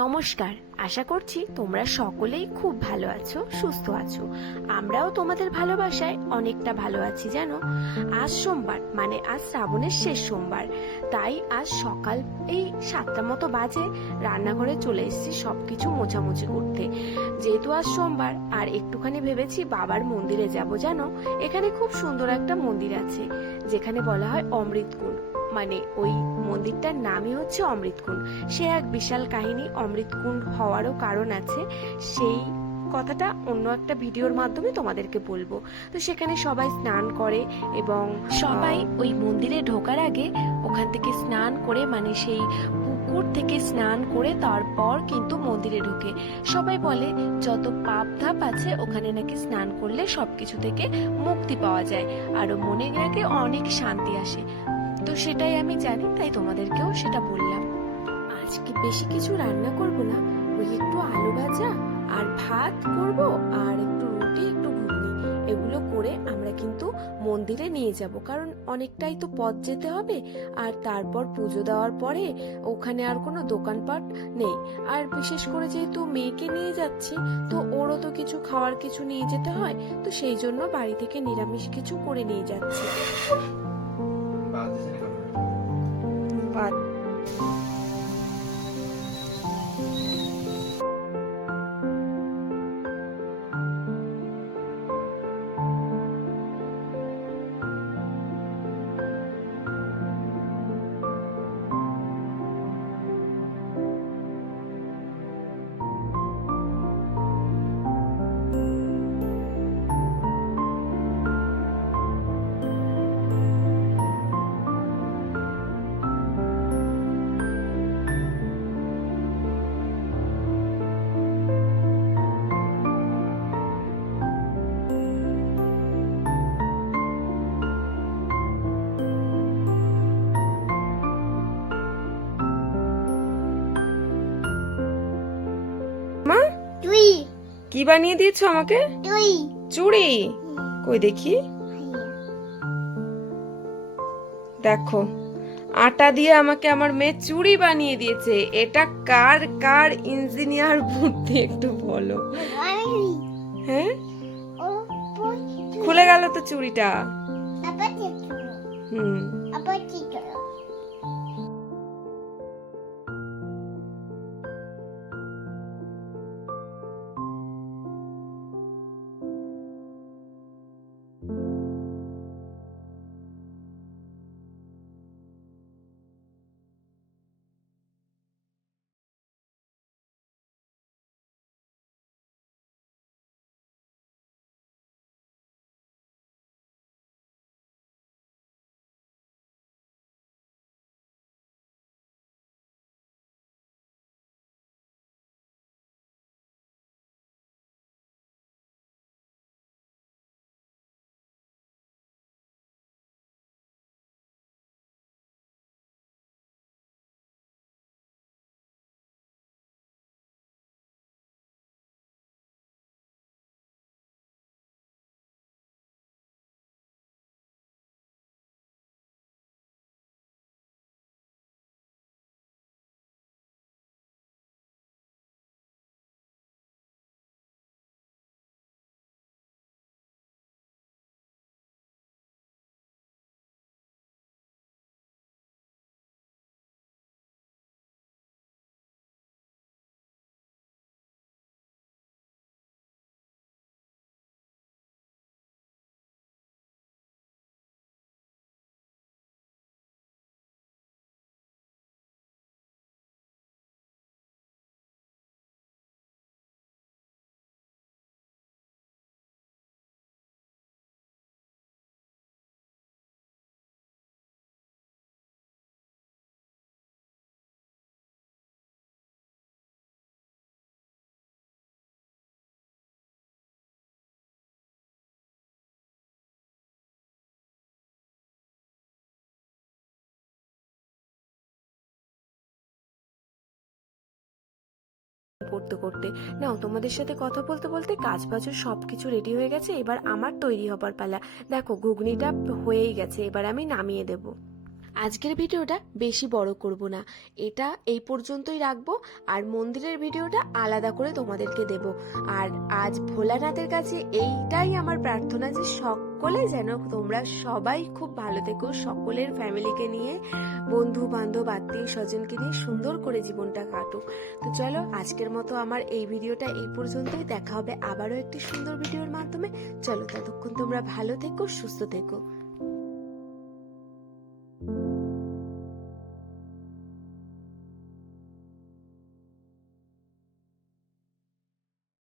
নমস্কার, আশা করছি তোমরা সকলেই খুব ভালো আছো, সুস্থ আছো। আমরাও তোমাদের ভালোবাসায় অনেকটা ভালো আছি জানো। আজ সোমবার, মানে আজ শ্রাবণের শেষ সোমবার, তাই আজ সকাল এই 7টা মতো বাজে রান্নাঘরে চলে এসেছি সবকিছু মোছামুছি করতে। যেহেতু আজ সোমবার, আর একটুখানি ভেবেছি বাবার মন্দিরে যাব জানো। এখানে খুব সুন্দর একটা মন্দির আছে যেখানে বলা হয় অমৃতকুণ্ড, মানে ওই মন্দিরটার নামই হচ্ছে অমৃতকুণ্ড। সে এক বিশাল কাহিনী, অমৃতকুণ্ড হওয়ারও কারণ আছে, সেই কথাটা অন্য একটা ভিডিওর মাধ্যমে তোমাদেরকে বলবো। তো সেখানে সবাই স্নান করে এবং সবাই ওই মন্দিরে ঢোকার আগে ওখান থেকে স্নান করে, মানে সেই পুকুর থেকে স্নান করে তারপর কিন্তু মন্দিরে ঢোকে। সবাই বলে যত পাপ ধাপ আছে ওখানে নাকি স্নান করলে সবকিছু থেকে মুক্তি পাওয়া যায়, আরো মনে নাকি অনেক শান্তি আসে। তো সেটাই আমি জানি, তাই তোমাদেরকেও সেটা বললাম। আজকে বেশি কিছু রান্না করব না, ওই একটু আলু ভাজা আর ভাত করব, আর একটু রুটি, একটু ঘুগনি, এগুলো করে আমরা কিন্তু মন্দিরে নিয়ে যাব, কারণ অনেকটাই তো পথ যেতে হবে। আর তারপর পুজো দেওয়ার পরে ওখানে আর কোনো দোকানপাট নেই, আর বিশেষ করে যেহেতু মেয়েকে নিয়ে যাচ্ছি, তো ওরও তো কিছু খাওয়ার কিছু নিয়ে যেতে হয়, তো সেই জন্য বাড়ি থেকে নিরামিষ কিছু করে নিয়ে যাচ্ছি। মা, কি বানিয়ে দিয়েছো আমাকে? চুড়ি? কই দেখি। দেখো, আটা দিয়ে আমাকে আমার মেয়ে চুড়ি বানিয়ে দিয়েছে। এটা কার কার ইঞ্জিনিয়ার বুদ্ধি একটু বলো। হ্যাঁ, খুলে গেল তো চুড়িটা। হুম, করতে করতে নাও, তোমাদের সাথে কথা বলতে বলতে কাজ বাজও সবকিছু রেডি হয়ে গেছে। এবার আমার তৈরি হবার পালা। দেখো, ঘুগনিটা হয়েই গেছে, এবার আমি নামিয়ে দেব। আজকের ভিডিওটা বেশি বড় করব না, এটা এই পর্যন্তই রাখবো। আর মন্দিরের ভিডিওটা আলাদা করে তোমাদেরকে দেব। আর আজ ভোলানাথের কাছে এইটাই আমার প্রার্থনা যে সকলে যেন তোমরা সবাই খুব ভালো থেকো, সকলের ফ্যামিলিকে নিয়ে, বন্ধু বান্ধব আত্মীয় স্বজনকে নিয়ে সুন্দর করে জীবনটা কাটুক। তো চলো আজকের মতো আমার এই ভিডিওটা এই পর্যন্তই। দেখা হবে আবারও একটি সুন্দর ভিডিওর মাধ্যমে। চলো ততক্ষণ তোমরা ভালো থেকো, সুস্থ থেকো।